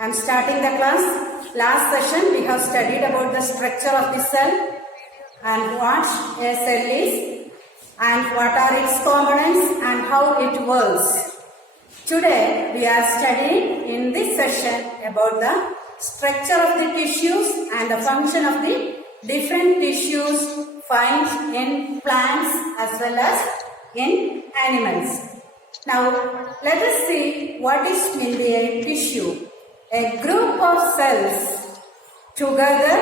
I'm starting the class. Last session we have studied about the structure of the cell and what a cell is and what are its components and how it works. Today we are studying in this session about the structure of the tissues and the function of the different tissues found in plants as well as in animals. Now let us see what is meant by a tissue. A group of cells together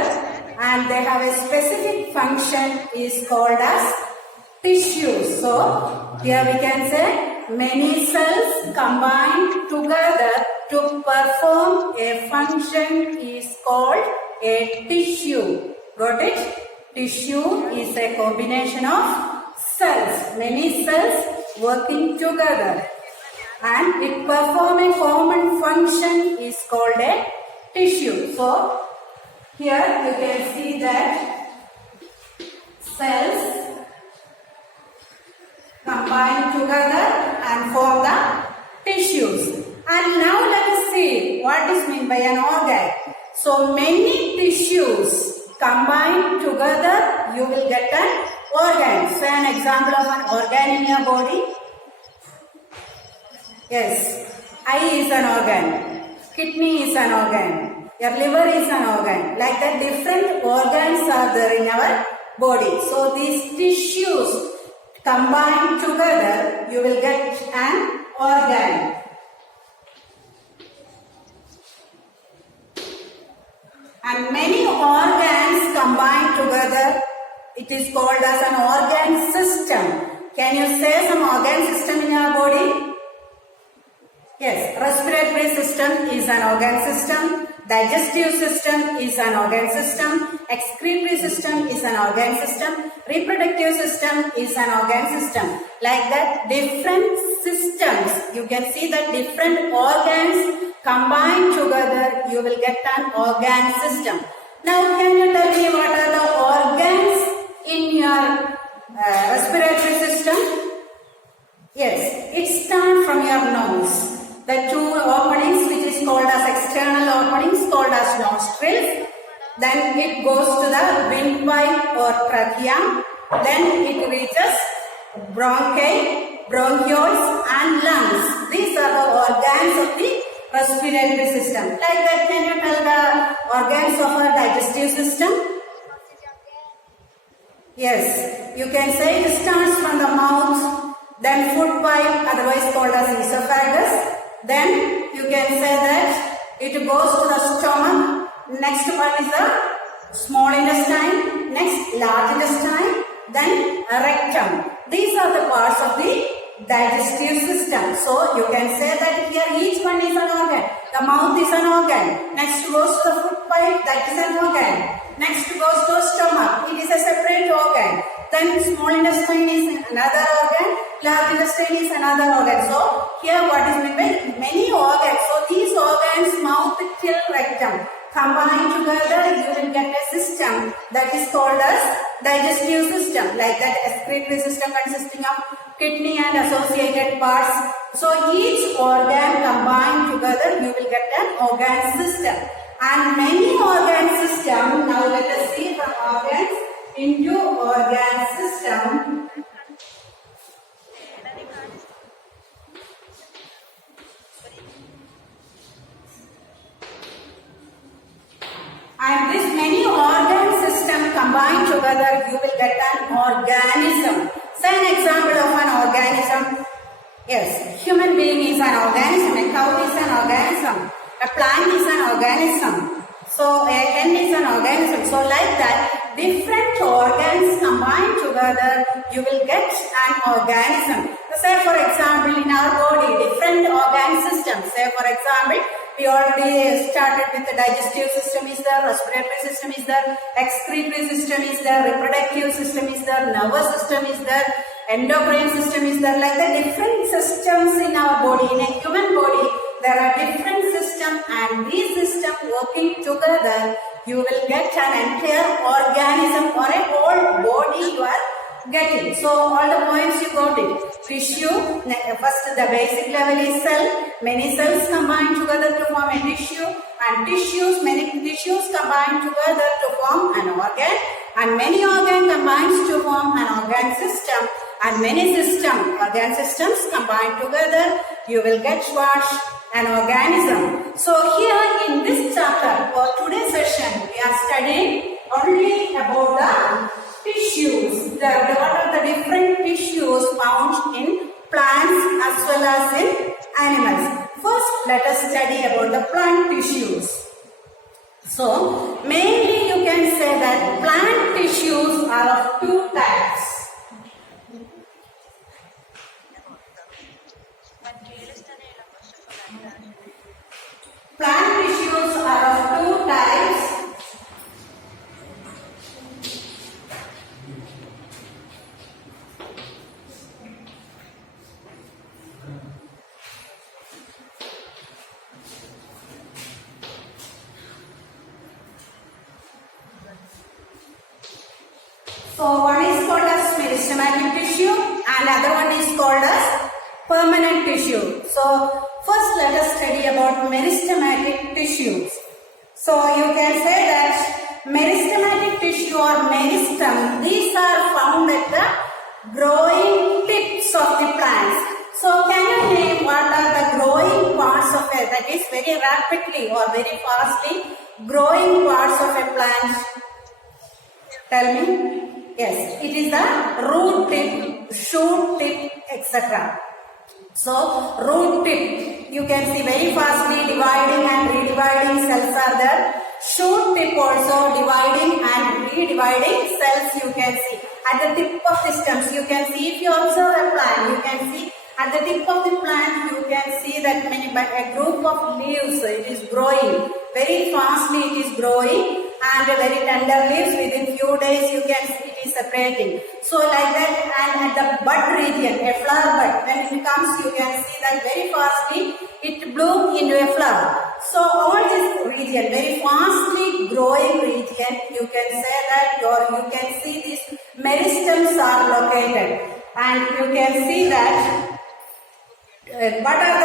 and they have a specific function is called as tissues. So here we can say many cells combined together to perform a function is called a tissue. Got it? Tissue is a combination of cells, many cells working together, and it perform a common function is called a tissue. So here you can see that cells combine together and form the tissues. And now let us see what is meant by an organ. So many tissues combined together, you will get an organ. Say an example of an organ in your body. Yes, eye is an organ, kidney is an organ, your liver is an organ. Like that, different organs are there in our body. So these tissues combined together, you will get an organ. And many organs combined together, it is called as an organ system. Can you say some organ system in your body? Yes, respiratory system is an organ system, digestive system is an organ system, excretory system is an organ system, reproductive system is an organ system. Like that, different systems, you can see that different organs combined together, you will get an organ system. Now, can you tell me what are the organs in your respiratory system? Yes, it starts from your nose. The two openings which is called as external openings called as nostrils. Then it goes to the windpipe or trachea. Then it reaches bronchi, bronchioles and lungs. These are the organs of the respiratory system. Like that, can you tell the organs of our digestive system? Yes, you can say it starts from the mouth, then food pipe, otherwise called as esophagus. Then you can say that it goes to the stomach. Next one is the small intestine. Next large intestine. Then rectum. These are the parts of the digestive system. So you can say that here each one is an organ. The mouth is an organ. Next goes to the food pipe. That is an organ. Next goes to the stomach. It is a separate organ. Then small intestine is another organ. Large intestine is another organ. So here what is meant by many organs. So these organs, mouth till rectum, combined together, you will get a system that is called as digestive system. Like that, excretory system consisting of kidney and associated parts. So each organ combined together, you will get an organ system. And many organ system. Now let us see from organs into organ system. And this many organ system combined together, you will get an organism. Say an example of an organism. Yes, human being is an organism, a cow is an organism, a plant is an organism. So a hen is an organism. So like that, different organs combined together, you will get an organism. So say for example, in our body, different organ systems. Say for example, we already started with the digestive system is there, respiratory system is there, excretory system is there, reproductive system is there, nervous system is there, endocrine system is there. Like the different systems in our body, in a human body, there are different systems, and these systems working together, you will get an entire organism or a whole body you are getting. So all the points you got it. Tissue, first the basic level is cell, many cells combine together to form a tissue, and many tissues combine together to form an organ, and many organ combines to form an organ system, and many organ systems combine together. You will get what? An organism. So here in this chapter for today's session, we are studying only about the tissues. What are the different tissues found in plants as well as in animals. First, let us study about the plant tissues. So, mainly you can say that plant tissues are of two types. Plant tissues are of two types. So one is called as meristematic tissue and other one is called as permanent tissue. So first let us study about meristematic tissues. So you can say that meristematic tissue or meristem, these are found at the growing tips of the plants. So can you name what are the growing parts of it, that is very rapidly or very fastly growing parts of a plant? Tell me. Yes, it is the root tip, shoot tip, etc. So, root tip, you can see very fastly dividing and redividing cells are there. Shoot tip also dividing and redividing cells you can see. At the tip of the stems, you can see, if you observe a plant, you can see at the tip of the plant, you can see that a group of leaves, it is growing. Very fastly it is growing. And very tender leaves, within few days you can see it is separating. So like that, and at the bud region, a flower bud, when it comes you can see that very fastly it blooms into a flower. So all this region, very fastly growing region, you can say that, or you can see these meristems are located. And you can see that, what are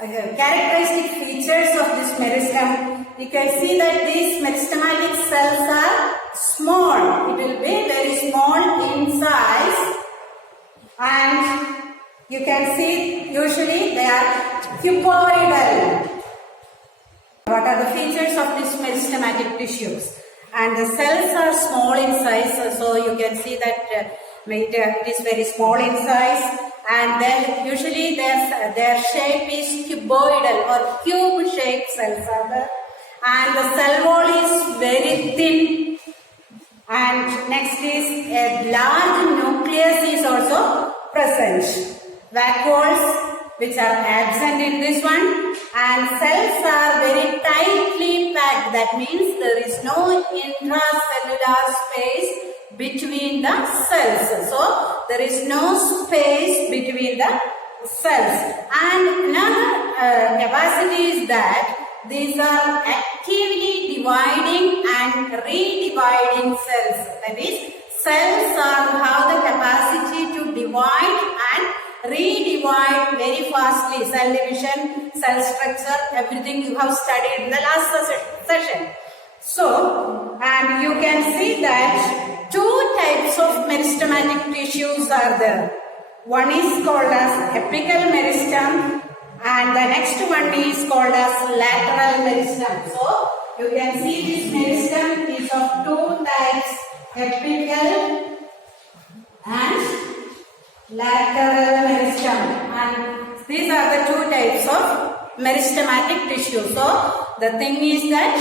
the characteristic features of this meristem? You can see that these meristematic cells are small. It will be very small in size, and you can see usually they are cuboidal. What are the features of these meristematic tissues? And the cells are small in size, so you can see that it is very small in size, and then usually their shape is cuboidal or cube shaped cells are there. And the cell wall is very thin, and next is a large nucleus is also present. Vacuoles which are absent in this one, and cells are very tightly packed. That means there is no intracellular space between the cells. So there is no space between the cells. And another capacity is that these are actively dividing and redividing cells. That is, cells have the capacity to divide and redivide very fastly. Cell division, cell structure, everything you have studied in the last session. So, and you can see that two types of meristematic tissues are there. One is called as apical meristem, and the next one is called as lateral meristem. So, you can see this meristem is of two types, apical and lateral meristem. And these are the two types of meristematic tissue. So, the thing is that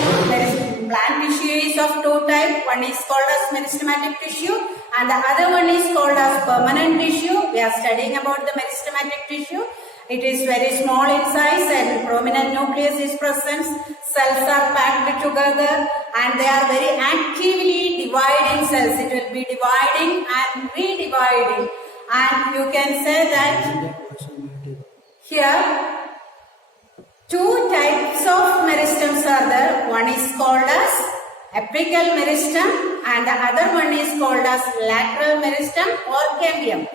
plant tissue is of two types. One is called as meristematic tissue and the other one is called as permanent tissue. We are studying about the meristematic tissue. It is very small in size and prominent nucleus is present. Cells are packed together and they are very actively dividing cells. It will be dividing and redividing. And you can say that here two types of meristems are there. One is called as apical meristem and the other one is called as lateral meristem or cambium.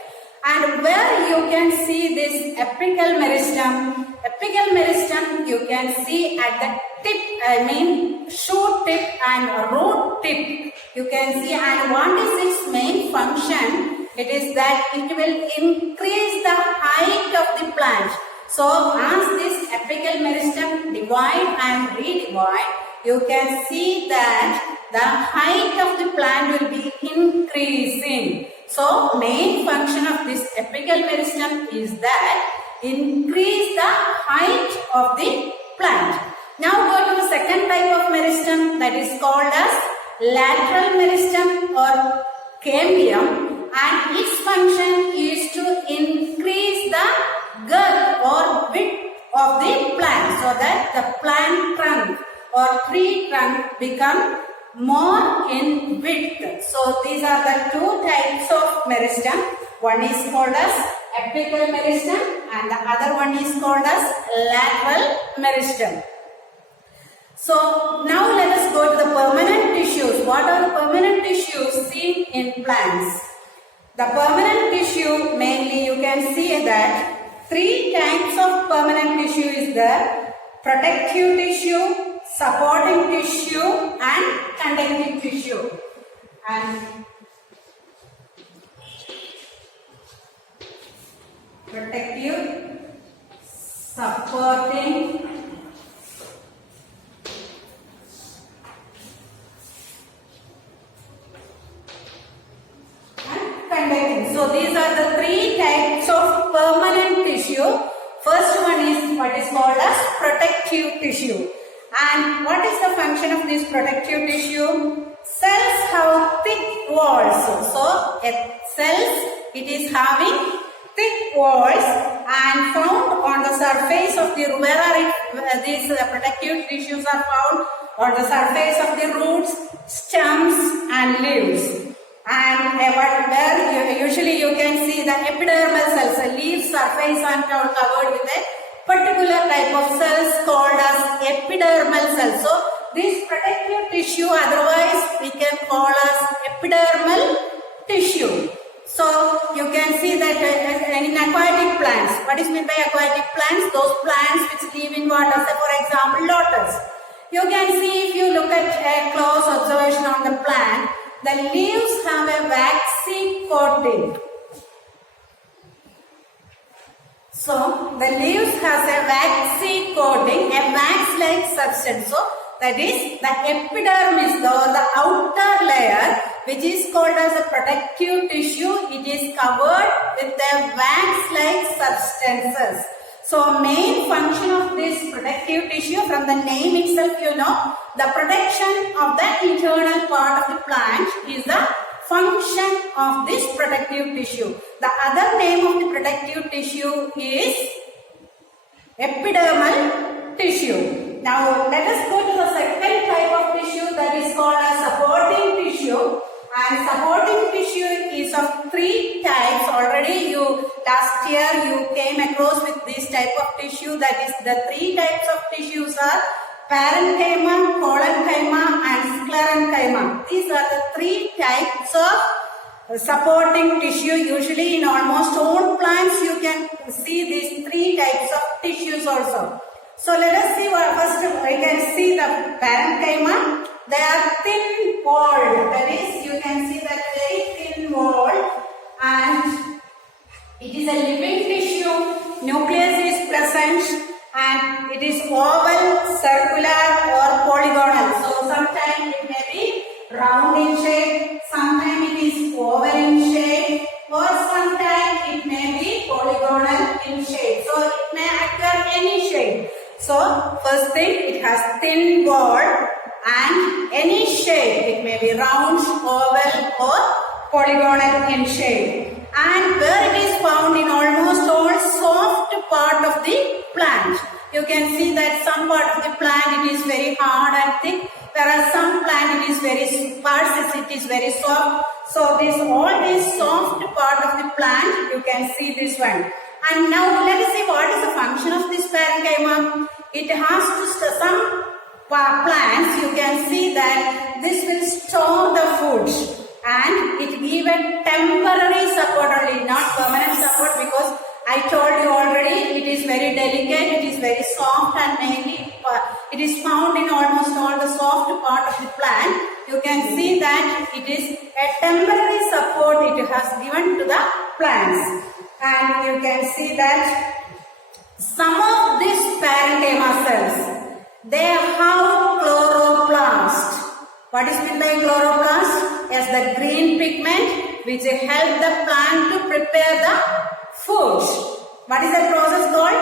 And where you can see this apical meristem, apical meristem you can see at the tip, shoot tip and root tip. You can see, and what is its main function? It is that it will increase the height of the plant. So as this apical meristem divide and redivide, you can see that the height of the plant will be increasing. So main function of this apical meristem is that increase the height of the plant. Now go to the second type of meristem, that is called as lateral meristem or cambium, and its function is to increase the girth or width of the plant so that the plant trunk or tree trunk become more in width. So these are the two types of meristem. One is called as apical meristem and the other one is called as lateral meristem. So now let us go to the permanent tissues. What are the permanent tissues seen in plants? The permanent tissue, mainly you can see that three types of permanent tissue is there: protective tissue, supporting tissue and conductive tissue. And protective, supporting and conducting. So these are the three types of permanent tissue. First one is what is called as protective tissue. And what is the function of this protective tissue? Cells have thick walls. So cells, it is having thick walls and found on the surface of the, these protective tissues are found on the surface of the roots, stems and leaves. And where usually you can see the epidermal cells, the leaf surface are covered with a particular type of cells called as epidermal cells. So this protective tissue, otherwise we can call as epidermal tissue. So you can see that in aquatic plants, what is meant by aquatic plants? Those plants which live in water, say for example lotus. You can see, if you look at a close observation on the plant, the leaves have a waxy coating. So the leaves has a waxy coating, a wax-like substance. So that is the epidermis, or the outer layer, which is called as a protective tissue. It is covered with a wax-like substances. So main function of this protective tissue, from the name itself you know, the protection of the internal part of the plant is the function of this protective tissue. The other name of the protective tissue is epidermal tissue. Now let us go to the second type of tissue, that is called as supporting tissue. And supporting tissue is of three types. Already last year you came across with this type of tissue. That is, the three types of tissues are parenchyma, collenchyma and sclerenchyma. These are the three types of supporting tissue. Usually in almost all plants you can see these three types of tissues also. So let us see what first we can see the parenchyma. They are thin walled, that is, you can see that very thin walled, and it is a living tissue. Nucleus is present and it is oval, circular or polygonal. So sometimes it may be round in shape, sometimes it is oval in shape, or sometimes it may be polygonal in shape. So it may occur any shape. So first thing, it has thin wall and any shape. It may be round, oval or polygonal in shape. And where it is found in almost all soft part of the plant. You can see that some part of the plant it is very hard and thick, whereas some plant it is very sparse, it is very soft. So all this soft part of the plant, you can see this one. And now let us see what is the function of this parenchyma. It has to some plants, you can see that this will store the foods and it give a temporary support only, not permanent support, because I told you already, it is very delicate, it is very soft, and mainly it is found in almost all the soft part of the plant. You can see that it is a temporary support it has given to the plants. And you can see that some of these parenchyma cells, they have chloroplast. What is meant by chloroplast? Yes, the green pigment which help the plant to prepare the food. What is that process called?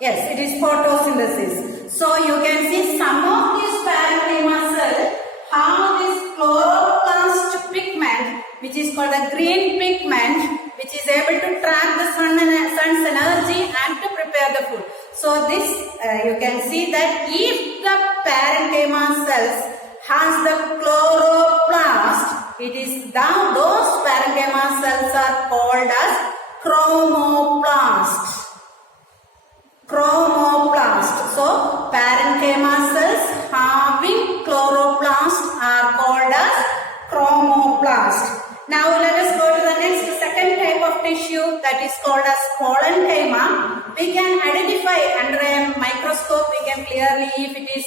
Yes, it is photosynthesis. So you can see some of these parenchyma cells have this chloroplast pigment, which is called the green pigment, which is able to trap the sun's energy and to prepare the food. So this you can see that if the parenchyma cells has the chloroplast, it is those parenchyma cells are called as chromoplast. Chromoplast. So parenchyma cells having chloroplast are called as chromoplast. Now let us go to the next second type of tissue, that is called as collenchyma. We can identify under a microscope, we can clearly, if it is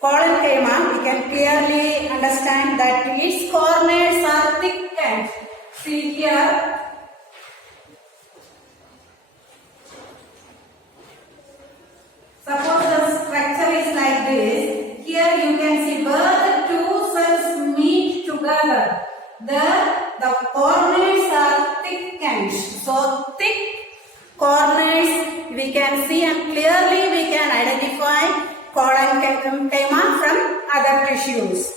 collenchyma, we can clearly understand that its corners are thickened. See here. Suppose the structure is like this. Here you can see where the two cells meet together. The corners are thickened. So thick corners we can see, and clearly we can identify collenchyma from other tissues.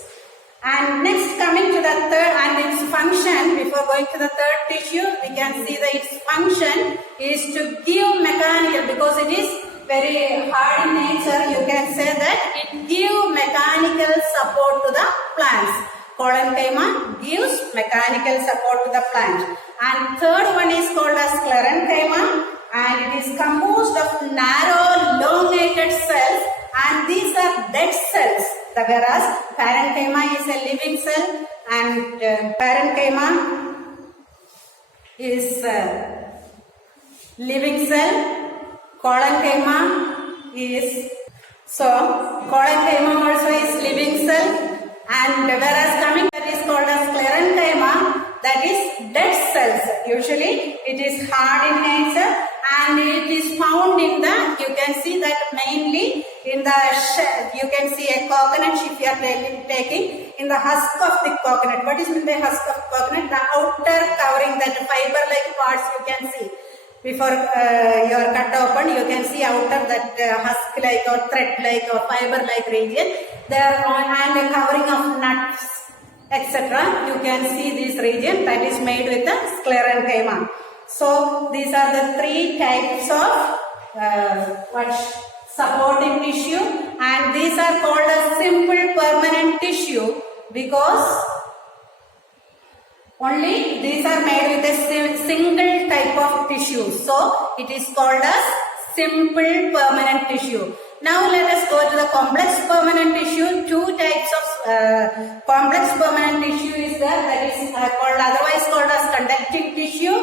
And next, coming to the third and its function, before going to the third tissue, we can see that its function is to give mechanical, because it is very hard in nature, you can say that it gives mechanical support to the plants. Collenchyma gives mechanical support to the plant. And third one is called as sclerenchyma, and it is composed of narrow elongated cells, and these are dead cells. Whereas parenchyma is a living cell, and parenchyma is a living cell. Collenchyma is, so collenchyma also is living cell, and whereas coming that is called as sclerenchyma, that is dead cells. Usually it is hard in nature, and it is found in the, you can see that mainly in the shell. You can see a coconut, if you are taking in the husk of the coconut. What is meant by husk of coconut? The outer covering, that fiber like parts you can see. Before you are cut open, you can see outer that husk like or thread like or fiber like region. There and a covering of nuts, etc. You can see this region that is made with the sclerenchyma. So these are the three types of supporting tissue, and these are called as simple permanent tissue because only these are made with a single type of tissue. So it is called as simple permanent tissue. Now let us go to the complex permanent tissue. Two types of complex permanent tissue is there, that is otherwise called as conducting tissue.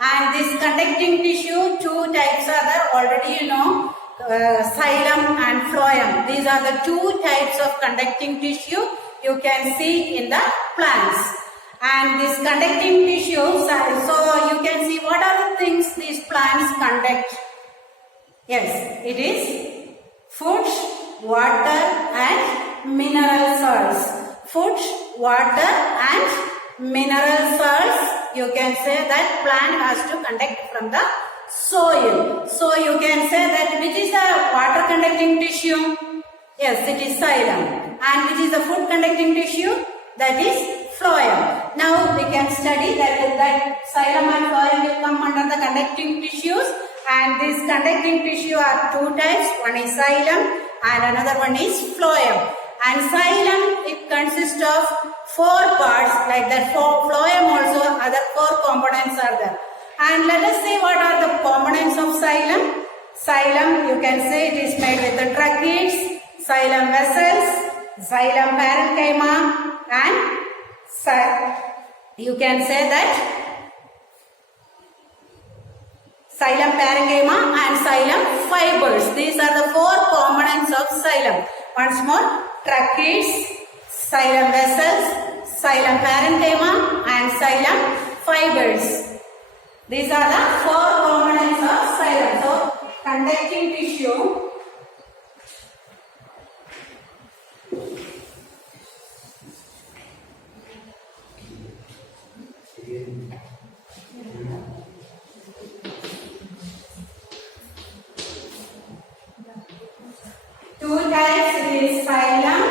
And this conducting tissue, two types are there, already you know, xylem and phloem. These are the two types of conducting tissue you can see in the plants. And this conducting tissue, so you can see what are the things these plants conduct. Yes, it is food, water and mineral salts. Food, water and mineral salts. You can say that plant has to conduct from the soil. So you can say that which is the water conducting tissue? Yes, it is xylem. And which is the food conducting tissue? That is phloem. Now we can study that xylem and phloem will come under the conducting tissues, and these conducting tissue are two types. One is xylem and another one is phloem. And xylem, it consists of four parts, like that. For phloem also other four components are there. And let us see what are the components of xylem. Xylem, you can say it is made with the tracheids, xylem vessels, xylem parenchyma, and you can say that xylem parenchyma and xylem fibers. These are the four components of xylem. Once more, tracheids, xylem vessels, xylem parenchyma and xylem fibers. These are the four components of xylem. So, conducting tissue, two types is xylem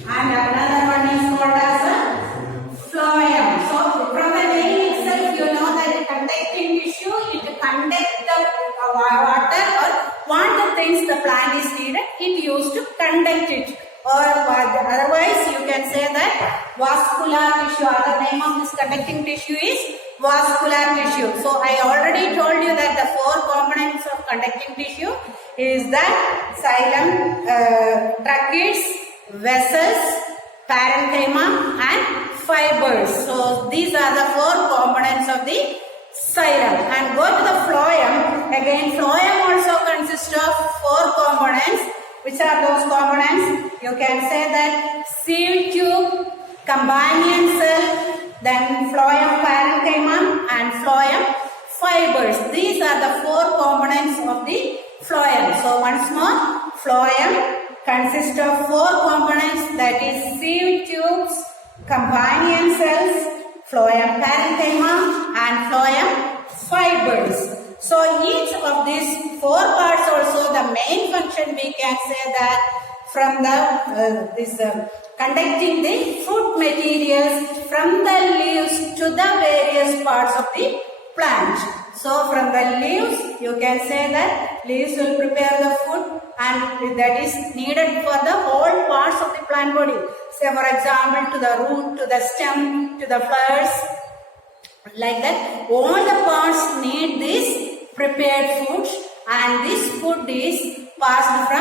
and another one is called as a phloem. So from the name itself you know that the conducting tissue, it conducts the water or what the things the plant is needed, it used to conduct it. Or otherwise you can say that vascular tissue, other name of this conducting tissue is vascular tissue. So I already told you that the four components of conducting tissue is that xylem, tracheids, vessels, parenchyma and fibers. So these are the four components of the xylem. And go to the phloem. Again, phloem also consists of four components. Which are those components? You can say that seed tube, companion cell, then phloem parenchyma and phloem fibers. These are the four components of the phloem. So once more, phloem consists of four components, that is seed tubes, companion cells, phloem parenchyma and phloem fibers. So each of these four parts also, the main function we can say that from the conducting the food materials from the leaves to the various parts of the plant. So from the leaves you can say that leaves will prepare the food and that is needed for the whole parts of the plant body. Say for example to the root, to the stem, to the flowers, like that. All the parts need this prepared food and this food is passed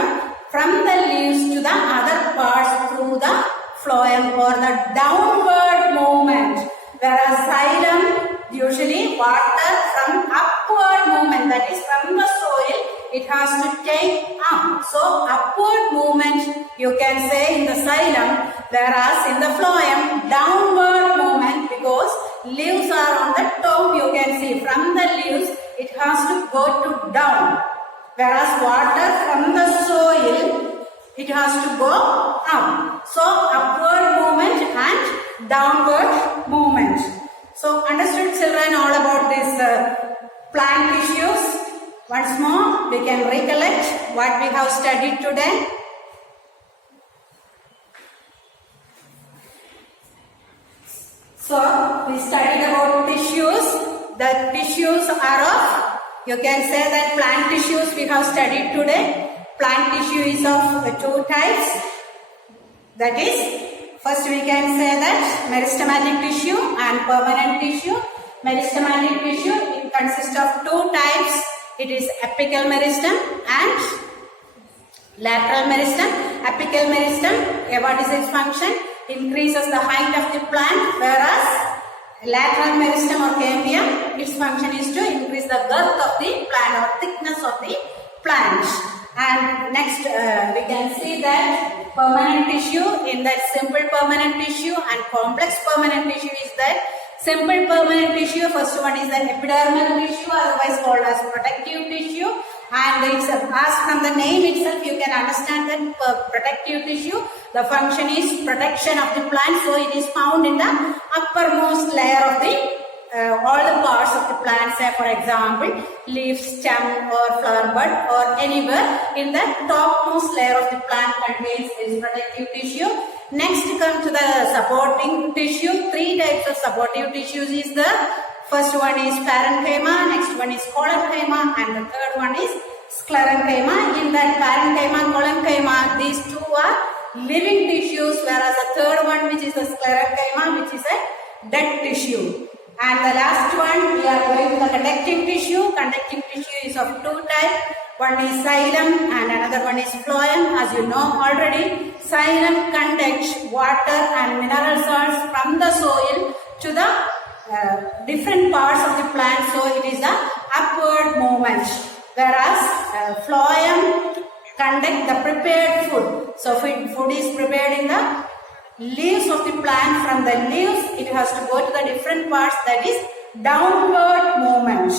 from the leaves to the other parts through the phloem or the downward movement, whereas xylem usually water from upward movement, that is from the soil it has to take up. So upward movement you can say in the xylem, whereas in the phloem downward movement, because leaves are on the top, you can see from the leaves it has to go to down, whereas water from the soil it has to go up. So upward movement and downward movement. So understood children all about these plant tissues? Once more we can recollect what we have studied today. So we studied about tissues. The tissues are of, you can say that plant tissues we have studied today. Plant tissue is of two types. That is, first we can say that meristematic tissue and permanent tissue. Meristematic tissue, it consists of two types. It is apical meristem and lateral meristem. Apical meristem, what is its function? Increases the height of the plant, whereas lateral meristem or cambium, its function is to increase the girth of the plant or thickness of the plant. And next we can see that permanent tissue, in that simple permanent tissue and complex permanent tissue is that simple permanent tissue, first one is the epidermal tissue, otherwise called as protective tissue. And it's as from the name itself you can understand that protective tissue, the function is protection of the plant. So it is found in the uppermost layer of the all the parts of the plant, say for example leaf, stem or flower bud or anywhere in the topmost layer of the plant contains this protective tissue. Next come to the supporting tissue. Three types of supportive tissues is the first one is parenchyma, next one is collenchyma and the third one is sclerenchyma. In that parenchyma, collenchyma, these two are living tissues, whereas the third one which is the sclerenchyma, which is a dead tissue. And the last one we are going to the conducting tissue. Conducting tissue is of two types. One is xylem and another one is phloem. As you know already, xylem conducts water and mineral salts from the soil to the different parts of the plant. So it is the upward movement, whereas phloem conduct the prepared food. So food is prepared in the leaves of the plant. From the leaves it has to go to the different parts, that is downward movement.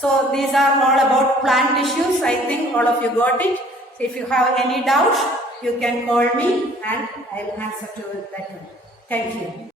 So these are all about plant tissues. I think all of you got it. So if you have any doubt, you can call me and I will answer to that one. Thank you.